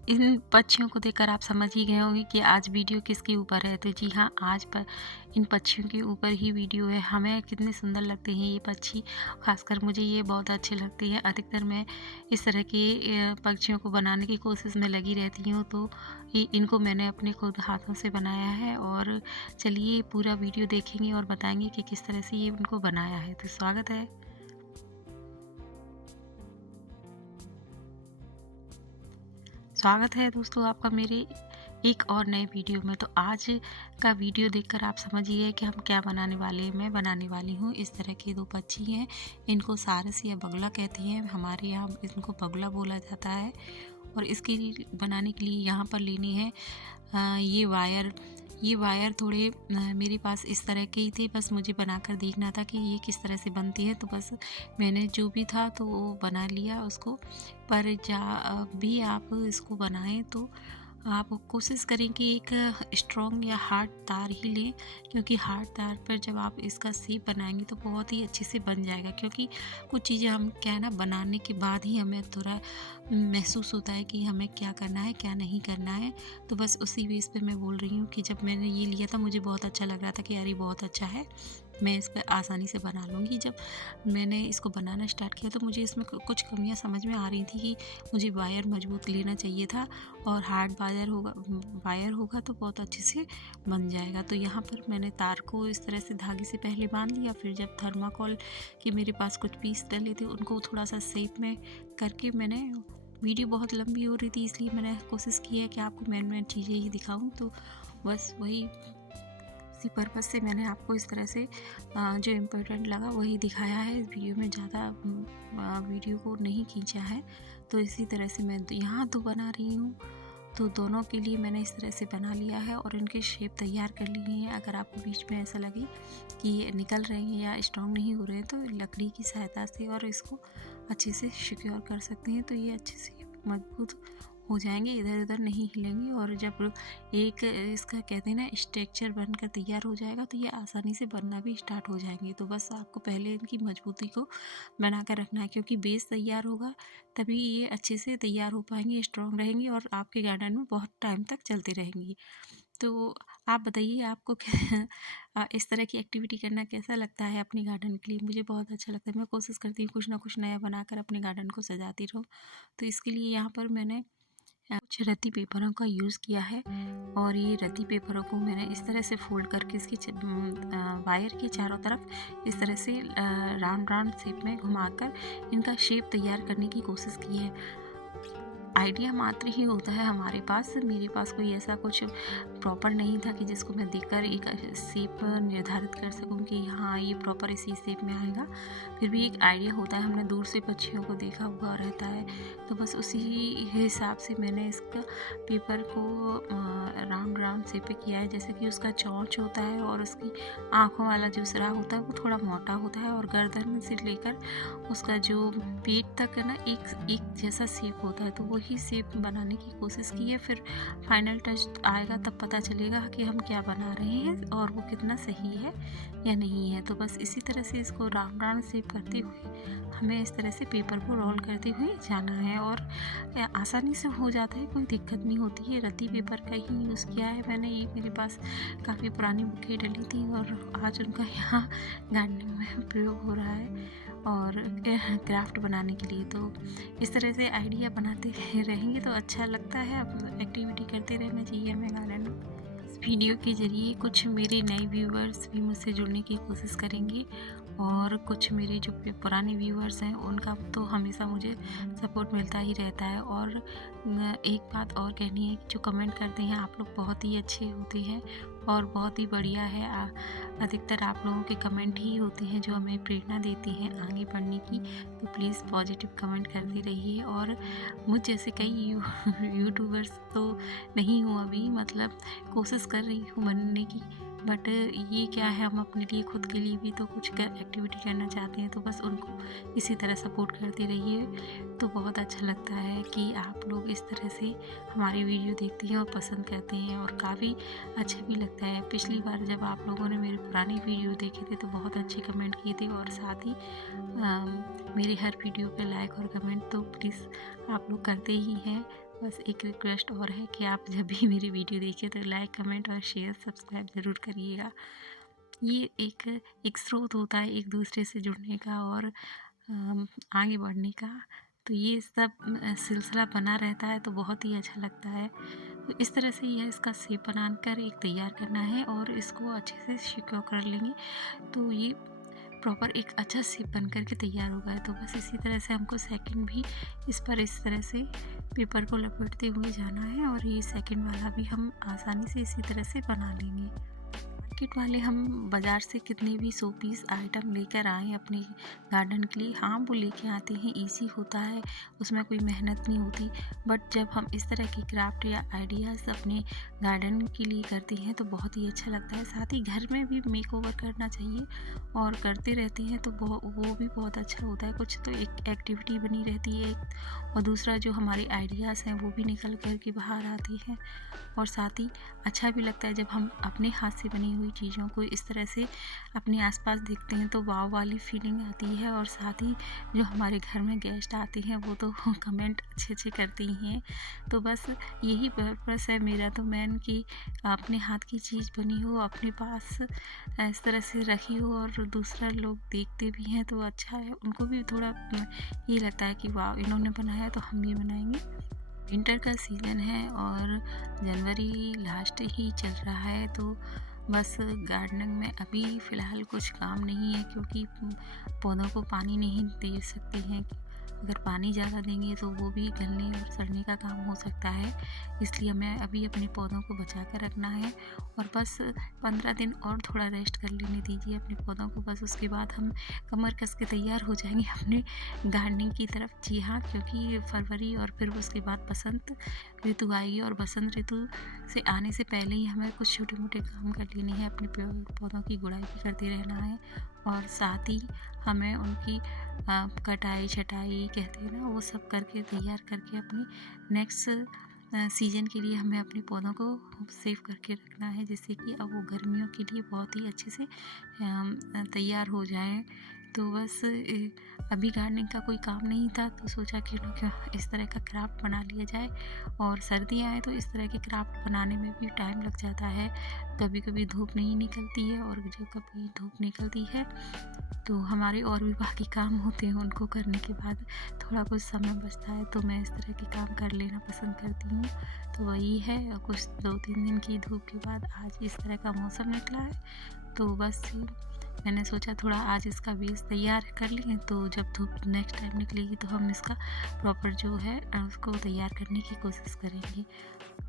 इन पक्षियों को देखकर आप समझ ही गए होंगे कि आज वीडियो किसके ऊपर है। तो जी हाँ, आज पर इन पक्षियों के ऊपर ही वीडियो है। हमें कितने सुंदर लगते हैं ये पक्षी, ख़ासकर मुझे ये बहुत अच्छे लगते हैं। अधिकतर मैं इस तरह के पक्षियों को बनाने की कोशिश में लगी रहती हूँ। तो इनको मैंने अपने खुद हाथों से बनाया है और चलिए पूरा वीडियो देखेंगे और बताएँगे कि किस तरह से ये उनको बनाया है। तो स्वागत है। स्वागत है दोस्तों आपका मेरे एक और नए वीडियो में। तो आज का वीडियो देखकर आप समझिए कि हम क्या बनाने वाले हैं। मैं बनाने वाली हूँ इस तरह के दो पक्षी हैं, इनको सारस या बगुला कहते हैं। हमारे यहाँ इनको बगुला बोला जाता है। और इसके लिए बनाने के लिए यहाँ पर लेनी है ये वायर थोड़े मेरे पास इस तरह के ही थे। बस मुझे बनाकर देखना था कि ये किस तरह से बनती है। तो बस मैंने जो भी था तो वो बना लिया उसको। पर भी आप इसको बनाएं तो आप कोशिश करें कि एक स्ट्रॉन्ग या हार्ड तार ही लें, क्योंकि हार्ड तार पर जब आप इसका शेप बनाएंगे तो बहुत ही अच्छे से बन जाएगा। क्योंकि कुछ चीज़ें हम क्या है ना, बनाने के बाद ही हमें थोड़ा महसूस होता है कि हमें क्या करना है क्या नहीं करना है। तो बस उसी बेस पे मैं बोल रही हूँ कि जब मैंने ये लिया था मुझे बहुत अच्छा लग रहा था कि यार ये बहुत अच्छा है, मैं इस पर आसानी से बना लूँगी। जब मैंने इसको बनाना स्टार्ट किया तो मुझे इसमें कुछ कमियां समझ में आ रही थी कि मुझे वायर मजबूत लेना चाहिए था और हार्ड वायर होगा तो बहुत अच्छे से बन जाएगा। तो यहाँ पर मैंने तार को इस तरह से धागे से पहले बांध लिया। फिर जब थर्माकोल के मेरे पास कुछ पीस डले थे उनको थोड़ा सा शेप में करके मैंने, वीडियो बहुत लंबी हो रही थी इसलिए मैंने कोशिश की है कि आपको मेन चीज़ें ही दिखाऊं। तो बस वही इसी पर्पज़ से मैंने आपको इस तरह से जो इम्पोर्टेंट लगा वही दिखाया है। इस वीडियो में ज़्यादा वीडियो को नहीं खींचा है। तो इसी तरह से मैं यहाँ तो बना रही हूँ। तो दोनों के लिए मैंने इस तरह से बना लिया है और इनके शेप तैयार कर लिए हैं। अगर आपको बीच में ऐसा लगे कि ये निकल रहे हैं या स्ट्रॉन्ग नहीं हो रहे हैं तो लकड़ी की सहायता से और इसको अच्छे से सिक्योर कर सकते हैं। तो ये अच्छे से मजबूत हो जाएंगे, इधर उधर नहीं हिलेंगे। और जब एक इसका कहते हैं ना स्ट्रक्चर बनकर तैयार हो जाएगा तो ये आसानी से बनना भी स्टार्ट हो जाएंगे। तो बस आपको पहले इनकी मजबूती को बना कर रखना है, क्योंकि बेस तैयार होगा तभी ये अच्छे से तैयार हो पाएंगे, स्ट्रॉन्ग रहेंगी और आपके गार्डन में बहुत टाइम तक चलती रहेंगी। तो आप बताइए आपको क्या इस तरह की एक्टिविटी करना कैसा लगता है अपने गार्डन के लिए। मुझे बहुत अच्छा लगता है। मैं कोशिश करती हूँ कुछ ना कुछ नया बनाकर अपने गार्डन को सजाती रहूँ। तो इसके लिए यहाँ पर मैंने कुछ रत्ती पेपरों का यूज़ किया है और ये रत्ती पेपरों को मैंने इस तरह से फोल्ड करके इसकी वायर के चारों तरफ इस तरह से राउंड राउंड शेप में घुमाकर इनका शेप तैयार करने की कोशिश की है। आइडिया मात्र ही होता है हमारे पास, मेरे पास कोई ऐसा कुछ प्रॉपर नहीं था कि जिसको मैं देखकर एक शेप निर्धारित कर सकूं कि हाँ ये प्रॉपर इसी शेप में आएगा। फिर भी एक आइडिया होता है, हमने दूर से पक्षियों को देखा हुआ रहता है। तो बस उसी हिसाब से मैंने इसका पेपर को राउंड राउंड शेप पे किया है। जैसे कि उसका चोंच होता है और उसकी आँखों वाला जो सुराख होता है वो थोड़ा मोटा होता है और गर्दन से लेकर उसका जो पेट तक है ना एक जैसा शेप होता है। तो वही शेप बनाने की कोशिश की है। फिर फाइनल टच आएगा तब पता चलेगा कि हम क्या बना रहे हैं और वो कितना सही है या नहीं है। तो बस इसी तरह से इसको राउंड राउंड शेप करते हुए हमें इस तरह से पेपर को रोल करते हुए जाना है और आसानी से हो जाता है, कोई दिक्कत नहीं होती है। रत्ती पेपर का ही यूज़ किया है मैंने। ये मेरे पास काफ़ी पुरानी बुकें डली थी और आज उनका यहाँ गार्डनिंग में प्रयोग हो रहा है और क्राफ्ट बनाने के लिए। तो इस तरह से आइडिया बनाते रहेंगे तो अच्छा लगता है। अब एक्टिविटी करते रहना चाहिए हमें गार्डन में। इस वीडियो के ज़रिए कुछ मेरे नए व्यूवर्स भी मुझसे जुड़ने की कोशिश करेंगे और कुछ मेरे जो पुराने व्यूवर्स हैं उनका तो हमेशा मुझे सपोर्ट मिलता ही रहता है। और एक बात और कहनी है कि जो कमेंट करते हैं आप लोग बहुत ही अच्छे होते हैं और बहुत ही बढ़िया है। अधिकतर आप लोगों के कमेंट ही होते हैं जो हमें प्रेरणा देती हैं आगे बढ़ने की। तो प्लीज़ पॉजिटिव कमेंट करते रहिए। और मुझ जैसे कई यूट्यूबर्स तो नहीं हूँ अभी, मतलब कोशिश कर रही हूँ बनने की। बट ये क्या है, हम अपने लिए खुद के लिए भी तो कुछ एक्टिविटी करना चाहते हैं। तो बस उनको इसी तरह सपोर्ट करते रहिए। तो बहुत अच्छा लगता है कि आप लोग इस तरह से हमारी वीडियो देखते हैं और पसंद करते हैं और काफ़ी अच्छा भी लगता है। पिछली बार जब आप लोगों ने मेरे पुरानी वीडियो देखे थे तो बहुत अच्छे कमेंट किए थे और साथ ही मेरे हर वीडियो पे लाइक और कमेंट तो प्लीज़ आप लोग करते ही हैं। बस एक रिक्वेस्ट और है कि आप जब भी मेरी वीडियो देखें तो लाइक, कमेंट और शेयर, सब्सक्राइब ज़रूर करिएगा। ये एक स्रोत होता है एक दूसरे से जुड़ने का और आगे बढ़ने का। तो ये सब सिलसिला बना रहता है तो बहुत ही अच्छा लगता है। तो इस तरह से यह इसका शेप बनाकर एक तैयार करना है और इसको अच्छे से सिक्योर कर लेंगे तो ये प्रॉपर एक अच्छा शेप बन कर के तैयार होगा। तो बस इसी तरह से हमको सेकंड भी इस पर इस तरह से पेपर को लपेटते हुए जाना है और ये सेकंड वाला भी हम आसानी से इसी तरह से बना लेंगे। मार्केट वाले हम बाज़ार से कितने भी शो पीस आइटम लेकर आएँ अपने गार्डन के लिए, हाँ वो लेके आते हैं, ईज़ी होता है, उसमें कोई मेहनत नहीं होती। बट जब हम इस तरह की क्राफ्ट या आइडियाज़ अपने गार्डन के लिए करते हैं तो बहुत ही अच्छा लगता है। साथ ही घर में भी मेकओवर करना चाहिए और करते रहते हैं तो वो भी बहुत अच्छा होता है। कुछ तो एक एक्टिविटी बनी रहती है और दूसरा जो हमारे आइडियाज़ हैं वो भी निकल कर के बाहर आती हैं और साथ ही अच्छा भी लगता है जब हम अपने हाथ से बनी हुई चीज़ों को इस तरह से अपने आसपास देखते हैं तो वाव वाली फीलिंग आती है। और साथ ही जो हमारे घर में गेस्ट आते हैं वो तो कमेंट अच्छे करते ही हैं। तो बस यही पर्पस है मेरा तो मेन कि अपने हाथ की चीज़ बनी हो अपने पास इस तरह से रखी हो और दूसरा लोग देखते भी हैं तो अच्छा है, उनको भी थोड़ा ये लगता है कि वाह इन्होंने बनाया तो हम भी बनाएंगे। विंटर का सीज़न है और जनवरी लास्ट ही चल रहा है तो बस गार्डनिंग में अभी फ़िलहाल कुछ काम नहीं है क्योंकि पौधों को पानी नहीं दे सकते हैं। अगर पानी ज़्यादा देंगे तो वो भी गलने और सड़ने का काम हो सकता है, इसलिए हमें अभी अपने पौधों को बचा कर रखना है और बस 15 दिन और थोड़ा रेस्ट कर लेने दीजिए अपने पौधों को। बस उसके बाद हम कमर कस के तैयार हो जाएंगे अपने गार्डनिंग की तरफ। जी हाँ, क्योंकि फरवरी और फिर उसके बाद बसंत ऋतु आएगी और बसंत ऋतु से आने से पहले ही हमें कुछ छोटे मोटे काम कर लेने हैं, अपने पौधों की गुड़ाई भी करते रहना है और साथ ही हमें उनकी कटाई छटाई कहते हैं ना वो सब करके तैयार करके अपने नेक्स्ट सीज़न के लिए हमें अपने पौधों को सेव करके रखना है, जिससे कि अब वो गर्मियों के लिए बहुत ही अच्छे से तैयार हो जाएं। तो बस अभी गार्डनिंग का कोई काम नहीं था तो सोचा कि क्यों इस तरह का क्राफ्ट बना लिया जाए। और सर्दियाँ आए तो इस तरह के क्राफ्ट बनाने में भी टाइम लग जाता है, कभी कभी धूप नहीं निकलती है और जब कभी धूप निकलती है तो हमारे और भी बाकी काम होते हैं, उनको करने के बाद थोड़ा कुछ समय बचता है तो मैं इस तरह के काम कर लेना पसंद करती हूँ। तो वही है, कुछ 2-3 दिन की धूप के बाद आज इस तरह का मौसम निकला है तो बस मैंने सोचा थोड़ा आज इसका बेस तैयार कर लें तो जब धूप नेक्स्ट टाइम निकलेगी तो हम इसका प्रॉपर जो है उसको तैयार करने की कोशिश करेंगे।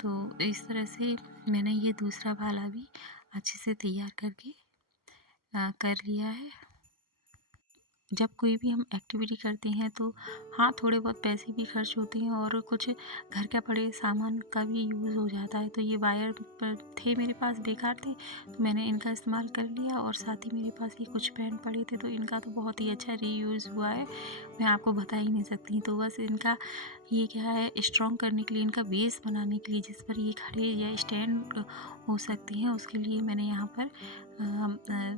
तो इस तरह से मैंने ये दूसरा भाला भी अच्छे से तैयार करके कर लिया है। जब कोई भी हम एक्टिविटी करते हैं तो हाँ थोड़े बहुत पैसे भी खर्च होते हैं और कुछ घर का पड़े सामान का भी यूज़ हो जाता है। तो ये वायर पर थे मेरे पास बेकार थे तो मैंने इनका इस्तेमाल कर लिया और साथ ही मेरे पास ये कुछ पेन पड़े थे तो इनका तो बहुत ही अच्छा रीयूज़ हुआ है, मैं आपको बता ही नहीं सकती। तो बस इनका ये क्या है स्ट्रॉन्ग करने के लिए, इनका बेस बनाने के लिए जिस पर ये खड़े या स्टैंड हो सकती हैं उसके लिए मैंने यहाँ पर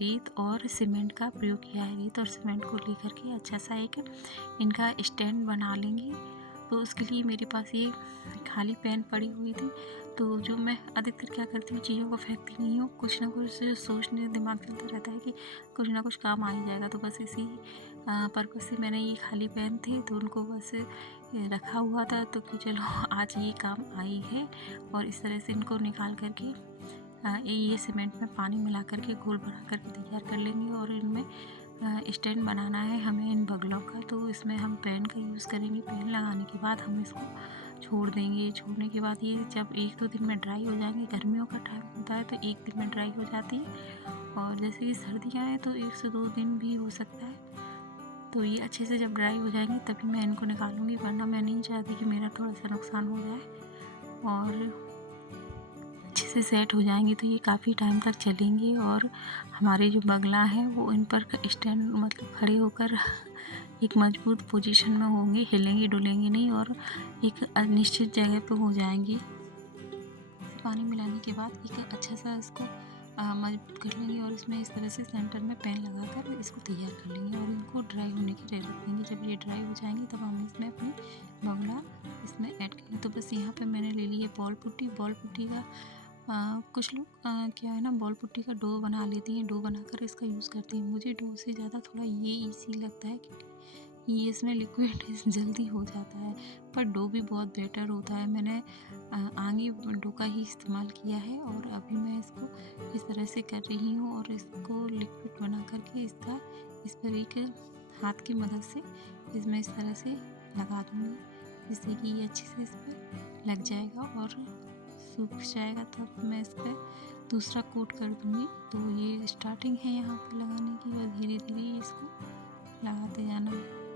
रेत और सीमेंट का प्रयोग किया है। रेत और सीमेंट को लेकर के अच्छा सा एक इनका स्टैंड बना लेंगे। तो उसके लिए मेरे पास ये खाली पेन पड़ी हुई थी तो जो मैं अधिकतर क्या करती हूँ चीज़ों को फेंकती नहीं हूँ, कुछ ना कुछ सोचने दिमाग चलता रहता है कि कुछ ना कुछ काम आ ही जाएगा। तो बस इसी पर्पज़ से मैंने ये खाली पेन थे तो उनको बस रखा हुआ था तो कि चलो आज ये काम आई है। और इस तरह से इनको निकाल करके ये सीमेंट में पानी मिला करके घोल बना करके तैयार कर लेंगे और इनमें स्टैंड बनाना है हमें इन बगलों का। तो इसमें हम पेन का यूज़ करेंगे, पेन लगाने के बाद हम इसको छोड़ देंगे। छोड़ने के बाद ये जब 1-2 दिन में ड्राई हो जाएंगे, गर्मियों का टाइम होता है तो 1 दिन में ड्राई हो जाती है और जैसे कि सर्दियाँ हैं तो 1 से 2 दिन भी हो सकता है। तो ये अच्छे से जब ड्राई हो जाएंगे तभी मैं इनको निकालूंगी, वरना मैं नहीं चाहती कि मेरा थोड़ा सा नुकसान हो जाए। और अच्छे से सेट हो जाएंगे तो ये काफ़ी टाइम तक चलेंगे और हमारे जो बगला हैं वो इन पर स्टैंड मतलब खड़े होकर एक मजबूत पोजीशन में होंगे, हिलेंगे डुलेंगे नहीं और एक निश्चित जगह पे हो जाएंगे। पानी मिलाने के बाद एक अच्छा सा इसको मजबूत कर लेंगे और इसमें इस तरह से सेंटर में पेन लगाकर इसको तैयार कर लेंगे और इनको ड्राई होने के लिए रख देंगे। जब ये ड्राई हो जाएंगे तब हम इसमें अपनी बगुला इसमें ऐड करेंगे। तो बस यहाँ पे मैंने ले ली है बॉल पुट्टी। बॉल पुट्टी का कुछ लोग क्या है ना, बॉल पुट्टी का डो बना लेती हैं, डो बनाकर इसका यूज़ करती हैं। मुझे डो से ज़्यादा थोड़ा ये ईज़ी लगता है क्योंकि ये इसमें लिक्विड जल्दी हो जाता है, पर डो भी बहुत बेटर होता है। मैंने आगे डो का ही इस्तेमाल किया है और अभी मैं इसको इस तरह से कर रही हूँ और इसको लिक्विड बना करके इसका इस पर एक हाथ की मदद से इसमें इस तरह से लगा दूँगी, जिससे कि ये अच्छे से इस पर लग जाएगा और सूख जाएगा। तब मैं इस पर दूसरा कोट कर दूँगी। तो ये स्टार्टिंग है यहाँ पे लगाने की और धीरे धीरे इसको लगाते जाना है।